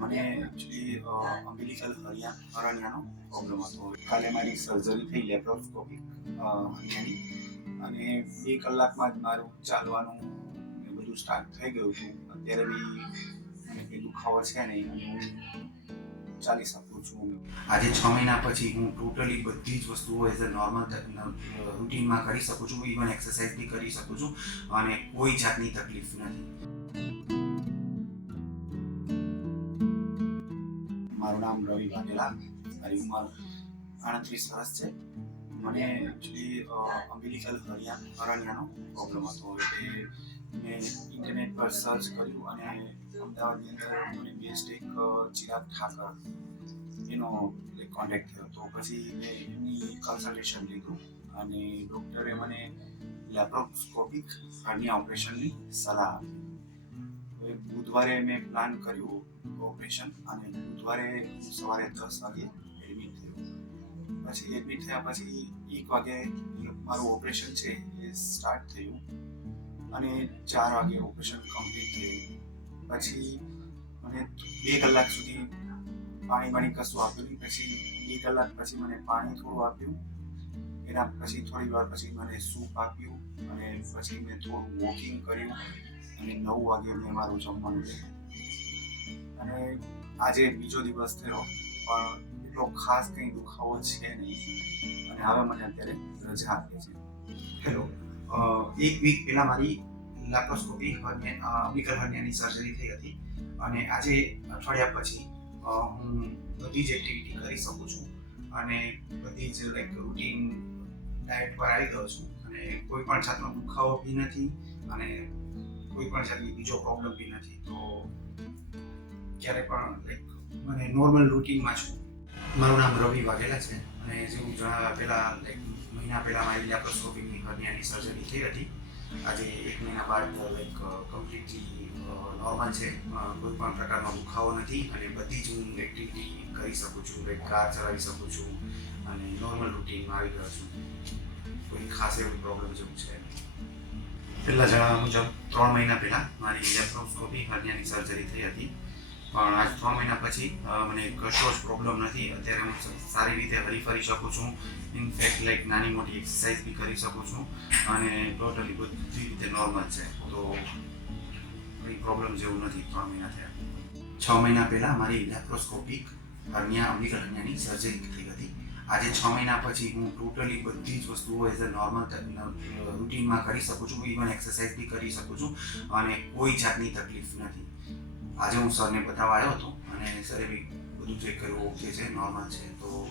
મને એકચ્યુઅલી અમ્બિલિકલ હરિયા હરણિયાનો પ્રોબ્લેમ હતો. કાલે મારી સર્જરી થઈ લેપ્રોસ્કોપિક હરિયાની અને બે કલાકમાં જ મારું ચાલવાનું બધું સ્ટાર્ટ થઈ ગયું હતું. અત્યારે બી કંઈ દુખાવો છે નહીં અને હું ચાલી શકું છું. આજે છ મહિના પછી હું ટોટલી બધી જ વસ્તુઓ એઝ અ નોર્મલ રૂટીનમાં કરી શકું છું. ઇવન એક્સરસાઇઝ બી કરી શકું છું. અને કોઈ જાતની તકલીફ નથી. મારું નામ રવિ વાઘેલા, મારી ઉંમર આડત્રીસ વર્ષ છે. મને એકચુઅલી અમ્બિલિકલ હરિયા, હરણિયાનો પ્રોબ્લેમ હતો. એટલે મેં ઇન્ટરનેટ પર સર્ચ કર્યું અને અમદાવાદની અંદર મને બેસ્ટ એક ચિરાગ ઠાકર એનો કોન્ટેક્ટ થયો તો પછી મેં એમની કન્સલ્ટેશન લીધું અને ડૉક્ટરે મને લેપ્રોસ્કોપિક હર્નિયા ઓપરેશનની સલાહ આપી. હવે બુધવારે મેં પ્લાન કર્યું ઓપરેશન અને બુધવારે સવારે દસ વાગે એડમિટ થયો. પછી એડમિટ થયા પછી એક વાગે મારું ઓપરેશન છે એ સ્ટાર્ટ થયું અને ચાર વાગે ઓપરેશન કમ્પ્લીટ થયું. પછી મને બે કલાક સુધી પાણી પાણી કશું આપ્યું નહીં. પછી બે કલાક પછી મને પાણી થોડું આપ્યું. એના પછી થોડી વાર પછી મને સૂપ આપ્યું અને પછી મેં થોડું વોકિંગ કર્યું. અને નવ વાગે મેં મારું જમવાનું છે અને આજે બીજો દિવસ થયો, પણ એટલો ખાસ કંઈ દુખાવો છે નહીં. અને હવે મને અત્યારે રજા આપે છે. હેલો એક વીક પહેલાં મારી લેપ્રોસ્કોપી હર્નિયા અમ્બિકલ હર્નિયાની સર્જરી થઈ હતી. અને આજે અઠવાડિયા પછી હું બધી જ એક્ટિવિટી કરી શકું છું. અને બધી જ લાઈક રૂટીન ડાયટ પર આવી ગયો છું. અને કોઈ પણ જાતનો દુખાવો બી નથી. અને કોઈ પણ જાતની બીજો પ્રોબ્લેમ બી નથી, તો ક્યારે પણ લાઈક મને નોર્મલ રૂટીનમાં છું. મારું નામ રવિ વાઘેલા છે અને જે હું જણાવ્યા પહેલાં લાઈક મહિના પહેલાં મારી લેપ્રોસ્કોપીની હર્નિયાની સર્જરી થઈ હતી. આજે એક મહિના બાદ લાઈક કમ્પ્લીટલી નોર્મલ છે. કોઈ પણ પ્રકારનો દુખાવો નથી અને બધી જ હું એક્ટિવિટી કરી શકું છું લાઈક કાર ચલાવી શકું છું અને નોર્મલ રૂટીનમાં આવી ગયો છું. કોઈ ખાસ એવું પ્રોબ્લેમ જેવું છે પહેલાં જણાવ્યા મુજબ, ત્રણ મહિના પહેલાં મારી લેપ્રોસ્કોપી હર્નિયાની સર્જરી થઈ હતી. પણ આજ ત્રણ મહિના પછી મને કશો જ પ્રોબ્લેમ નથી. અત્યારે હું સારી રીતે હરી ફરી શકું છું. ઇનફેક્ટ લાઈક નાની મોટી એક્સરસાઇઝ બી કરી શકું છું. અને ટોટલી બધી રીતે નોર્મલ છે. તો કંઈ પ્રોબ્લેમ જેવું નથી ત્રણ મહિના થયા. છ મહિના પહેલાં મારી લેપ્રોસ્કોપિક હર્નિયા અમ્બિકલ હર્નિયાની સર્જરી થઈ હતી. આજે છ મહિના પછી હું ટોટલી બધી જ વસ્તુઓ એઝ અ નોર્મલ રૂટીનમાં કરી શકું છું ઇવન એક્સરસાઇઝ બી કરી શકું છું અને કોઈ જાતની તકલીફ નથી. આજે હું સરને બતાવવા આવ્યો હતો અને સરે બી બધું ચેક કર્યું ઓકે છે નોર્મલ છે, તો